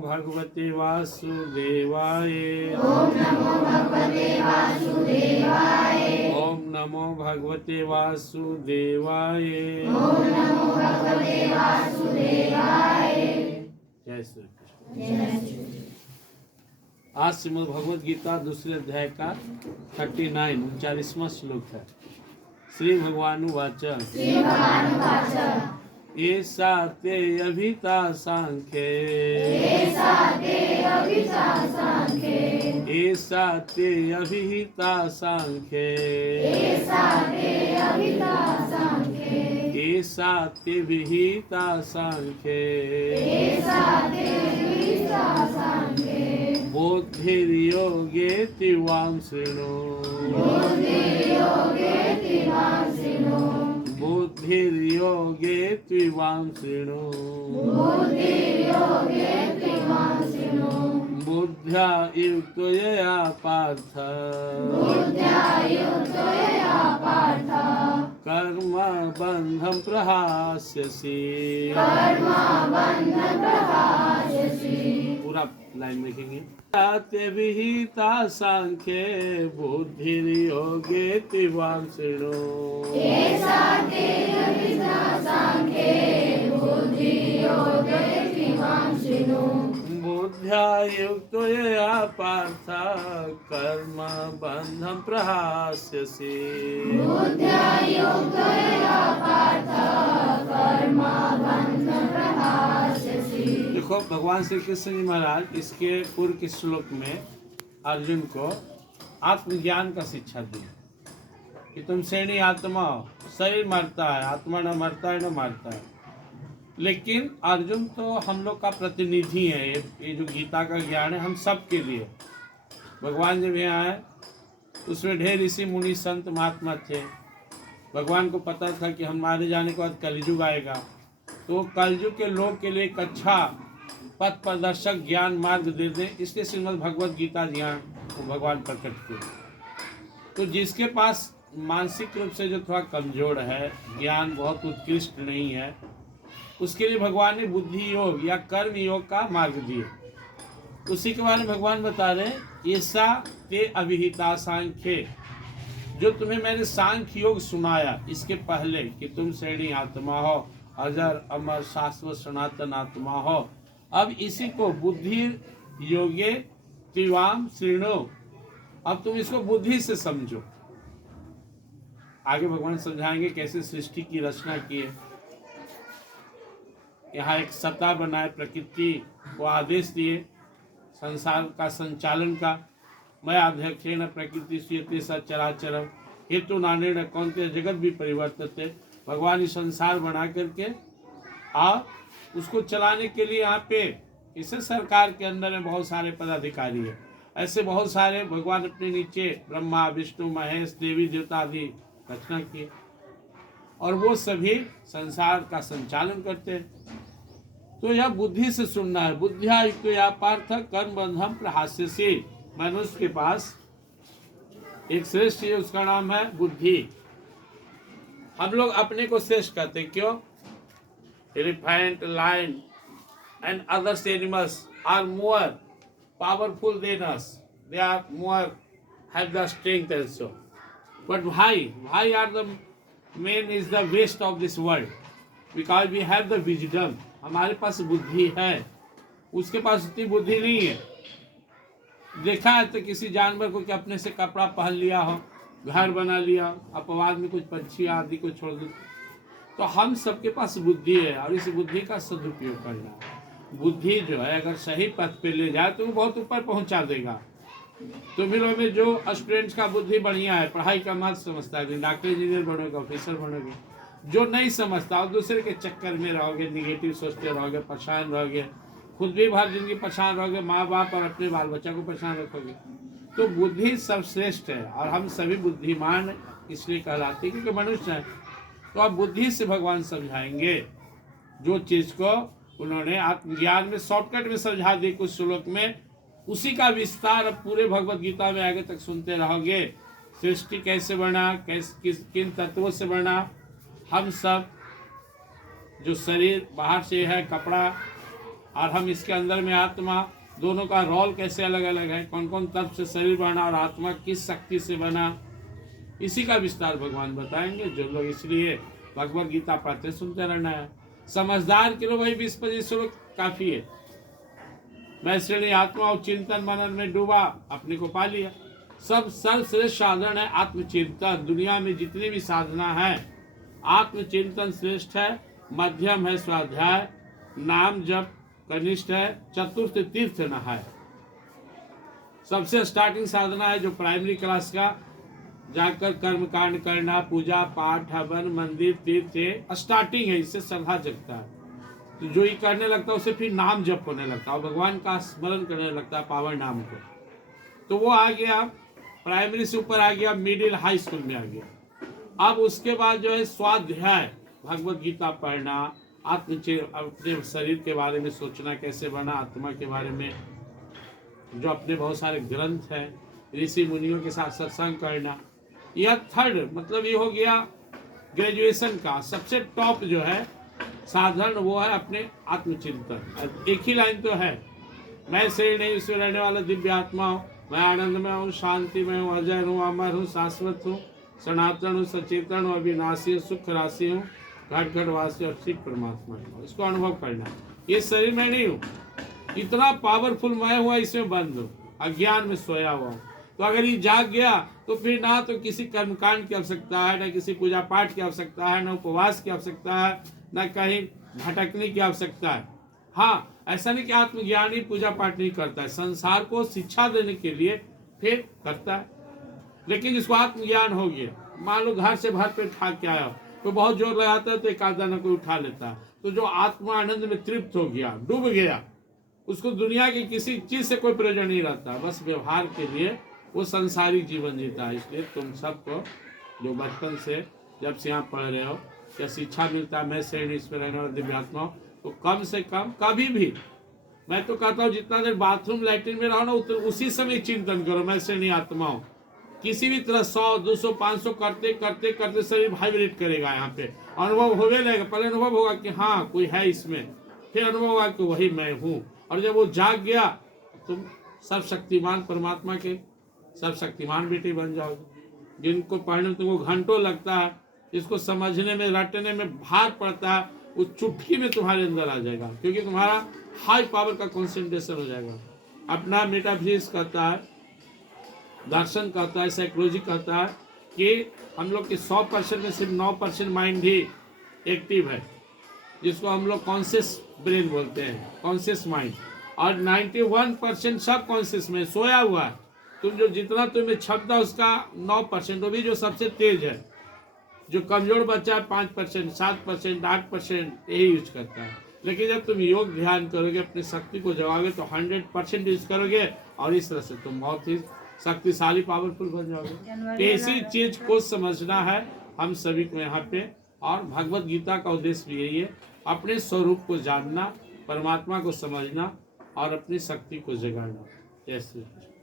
भगवते वासुदेवाय। ओम नमो भगवते वासुदेवाय। ओम नमो भगवते वासुदेवाय। ओम नमो भगवते वासुदेवाय। जय श्री कृष्ण। जय श्री कृष्ण। आज श्रीमद् भगवद गीता दूसरे अध्याय का 39 39वां श्लोक है। श्री भगवानुवाच। श्री भगवानुवाच। एषा ते अभिता सांख्ये। एषा ते अभिता सांख्ये। एषा ते अभिहिता सांख्ये। एषा ते अभिता सांख्ये। एषा ते विहिता सांख्ये। एषा ते अभिता सांख्ये। बुद्धिर्योगे तिवां शृणु। बुद्धिर्योगे तिवां शृणु। बुद्धिर्योगे त्विवां शृणु। बुद्धिर्योगे तिवां शृणु। बुद्ध्या युक्तया पार्थ। बुद्ध्या युक्तया पार्थ। कर्म बन्धं प्रहास्यसि। कर्म बन्धं प्रहास्यसि। पूरा लाइन में लिखेंगे। ते विहिता सांख्ये बुद्धिर्योगे तिवां शृणु। एषा ते अभिता सांख्ये बुद्धिर्योगे तिवां शृणु। बुद्ध्या युक्तया पार्थ कर्म बन्धं प्रहास्यसि। बुद्ध्या युक्तया पार्थ कर्म बन्धं प्रहास्यसि। देखो भगवान श्री कृष्ण जी महाराज इसके पूर्व के श्लोक में अर्जुन को आत्मज्ञान का शिक्षा दी कि तुम श्रेणी आत्मा हो। शरीर मरता है, आत्मा न मरता है न मारता है। लेकिन अर्जुन तो हम लोग का प्रतिनिधि है। ये जो गीता का ज्ञान है हम सब के लिए। भगवान जब यहाँ आए उसमें ढेर ऋषि मुनि संत महात्मा थे। भगवान को पता था कि हमारे जाने के बाद कलयुग आएगा, तो कलयुग के लोग के लिए एक अच्छा पथ प्रदर्शक ज्ञान मार्ग दे दें, इसलिए श्रीमद् भगवद गीता ज्ञान को भगवान प्रकट किए। तो जिसके पास मानसिक रूप से जो थोड़ा कमजोर है, ज्ञान बहुत उत्कृष्ट नहीं है, उसके लिए भगवान ने बुद्धि योग या कर्म योग का मार्ग दिए। उसी के बारे में भगवान बता रहे ऐसा ते अभिहिता सांख्ये। जो तुम्हें मैंने सांख्य योग सुनाया इसके पहले कि तुम श्रेणी आत्मा हो, अजर अमर शाश्वत सनातन आत्मा हो, अब इसी को बुद्धि योगे त्रिवाम शृणु। अब तुम इसको बुद्धि से समझो। आगे भगवान समझाएंगे कैसे सृष्टि की रचना की है। यहाँ एक सत्ता बनाए, प्रकृति को आदेश दिए संसार का संचालन का। मैं अध्यक्षेण प्रकृति स्वीयते सचराचरम हेतु नानेन कौन्तेय जगत भी परिवर्तित। भगवान इस संसार बना करके और उसको चलाने के लिए यहाँ पे इसे सरकार के अंदर में बहुत सारे पदाधिकारी है। ऐसे बहुत सारे भगवान अपने नीचे ब्रह्मा विष्णु महेश देवी देवता आदि रचना किए और वो सभी संसार का संचालन करते हैं। तो यह बुद्धि से सुनना है। बुद्धिया युक्तया पार्थ कर्म बंधम प्रहास्यसि। मनुष्य के पास एक श्रेष्ठ है, उसका नाम है बुद्धि। हम लोग अपने को श्रेष्ठ कहते हैं, क्यों? Elephant, lion and other animals are more powerful than us. They are more have the strength also. But why? Why are the men is the waste of this world? Because we have the wisdom. हमारे पास बुद्धि है, उसके पास उतनी बुद्धि नहीं है। देखा है तो किसी जानवर को कि अपने से कपड़ा पहन लिया हो, घर बना लिया, अपवाद में कुछ पंछी आदि को छोड़ दो। तो हम सबके पास बुद्धि है और इस बुद्धि का सदुपयोग करना है। बुद्धि जो है अगर सही पथ पे ले जाए तो वो बहुत ऊपर पहुंचा देगा। तो फिर में जो स्टूडेंट्स का बुद्धि बढ़िया है, पढ़ाई का मत समझता है, डॉक्टर इंजीनियर बनोगे, ऑफिसर बनोगे। जो नहीं समझता और दूसरे के चक्कर में रहोगे, निगेटिव सोचते रहोगे, परेशान रहोगे, खुद भी भर जिंदगी परेशान रहोगे, माँ बाप और अपने बाल बच्चा को परेशान रखोगे। तो बुद्धि सर्वश्रेष्ठ है और हम सभी बुद्धिमान इसलिए कहलाते हैं क्योंकि मनुष्य है। तो अब बुद्धि से भगवान समझाएंगे जो चीज को उन्होंने आत्मज्ञान में शॉर्टकट में समझा दी कुछ श्लोक में, उसी का विस्तार अब पूरे भगवत गीता में आगे तक सुनते रहोगे। सृष्टि कैसे बना, किन तत्वों से बना। हम सब जो शरीर बाहर से है कपड़ा और हम इसके अंदर में आत्मा, दोनों का रोल कैसे अलग अलग है, कौन कौन तत्व से शरीर बना और आत्मा किस शक्ति से बना, इसी का विस्तार भगवान बताएंगे। जो लोग इसलिए भगवत गीता पढ़ते सुनते रहना है। समझदार के लोग वही 20-25 श्लोक काफी है। मैं श्रेणी आत्मा और चिंतन मनन में डूबा, अपने को पा लिया। सब सर्वश्रेष्ठ साधन है आत्मचिंतन। दुनिया में जितनी भी साधना है, आत्मचिंतन श्रेष्ठ है, मध्यम है स्वाध्याय, नाम जप कनिष्ठ है, चतुर्थ तीर्थ नहाय। सबसे स्टार्टिंग साधना है जो प्राइमरी क्लास का, जाकर कर्म कांड करना, पूजा पाठ हवन मंदिर तीर्थ स्टार्टिंग है। इससे श्रद्धा जगता है। तो जो ये करने लगता है उसे फिर नाम जप होने लगता है और भगवान का स्मरण करने लगता है पावन नाम को। तो वो आ गया, प्राइमरी से ऊपर आ गया, मिडिल हाई स्कूल में आ गया। अब उसके बाद जो है स्वाध्याय, भगवत गीता पढ़ना, अपने शरीर के बारे में सोचना, कैसे बना, आत्मा के बारे में जो अपने बहुत सारे ग्रंथ हैं, ऋषि मुनियों के साथ सत्संग करना। यह थर्ड मतलब ये हो गया ग्रेजुएशन का सबसे टॉप जो है साधन, वो है अपने आत्मचिंतन। एक ही लाइन तो है, मैं शरीर नहीं इसमें रहने वाला दिव्य आत्मा हूँ, मैं आनंद में हूँ, शांति में हूँ, अजय हूँ, अमर हूँ, शाश्वत हूँ, सनातन हूँ, सचेतन हूँ, अविनाशी हूँ, सुख राशि हूँ, घट घट वासी और शिव परमात्मा हूँ। इसको अनुभव करना। ये शरीर में नहीं हूँ, इतना पावरफुल मैं हुआ, इसमें बंद हूँ, अज्ञान में सोया हुआ हूँ। तो अगर ये जाग गया तो फिर ना तो किसी कर्मकांड की आवश्यकता है, ना किसी पूजा पाठ की आवश्यकता है, ना उपवास की आवश्यकता है, ना कहीं भटकने की आवश्यकता है। हाँ, ऐसा नहीं कि आत्मज्ञानी पूजा पाठ नहीं करता है, संसार को शिक्षा देने के लिए फिर करता है। लेकिन जिसको आत्मज्ञान हो गया, मान लो घर से भर पेट खा के आया, तो बहुत जोर लगाता है तो एक आधा न कोई उठा लेता है। तो जो आत्मा आनंद में तृप्त हो गया, डूब गया, उसको दुनिया की किसी चीज से कोई प्रयोजन नहीं रहता, बस व्यवहार के लिए वो संसारिक जीवन जीता है। इसलिए तुम सबको जो बचपन से जब से यहाँ पढ़ रहे हो या शिक्षा मिलता है, मैं श्रेणी इसमें रहने वाला दिव्य आत्मा, तो कम से कम कभी भी, मैं तो कहता हूँ जितना देर बाथरूम लैट्रिन में रहो ना, उसी समय चिंतन करो मैं श्रेणी आत्मा हूँ। किसी भी तरह 100, 200, 500 करते करते करते शरीर वाइब्रेट करेगा। यहाँ पे अनुभव होने लगेगा। पहले अनुभव होगा कि हाँ कोई है इसमें, फिर अनुभव होगा कि वही मैं हूँ। और जब वो जाग गया, तुम सब शक्तिमान परमात्मा के सब शक्तिमान बेटे बन जाओगे। जिनको पढ़ने में तुमको घंटों लगता है, इसको समझने में रटने में भार पड़ता है, वो चुटकी में तुम्हारे अंदर आ जाएगा, क्योंकि तुम्हारा हाई पावर का कंसंट्रेशन हो जाएगा। अपना मेटाफिजिक्स कहता है, दर्शन कहता है, साइकोलॉजी कहता है कि हम लोग के 100% में सिर्फ 9% माइंड ही एक्टिव है, जिसको हम लोग कॉन्शियस ब्रेन बोलते हैं, कॉन्शियस माइंड। और 91% सब कॉन्शियस में सोया हुआ है। तुम जो जितना तुम्हें क्षमता उसका 9%, वो भी जो सबसे तेज है। जो कमजोर बच्चा है 5%, 7%, 8% यही यूज करता है। लेकिन जब तुम योग ध्यान करोगे, अपनी शक्ति को जगाओगे, तो 100% यूज करोगे और इस तरह से तुम बहुत ही शक्तिशाली पावरफुल बन जाओगे। इसी चीज को समझना है हम सभी को यहाँ पे। और भगवत गीता का उद्देश्य भी यही है, अपने स्वरूप को जानना, परमात्मा को समझना और अपनी शक्ति को जगाना। जय श्री कृष्ण।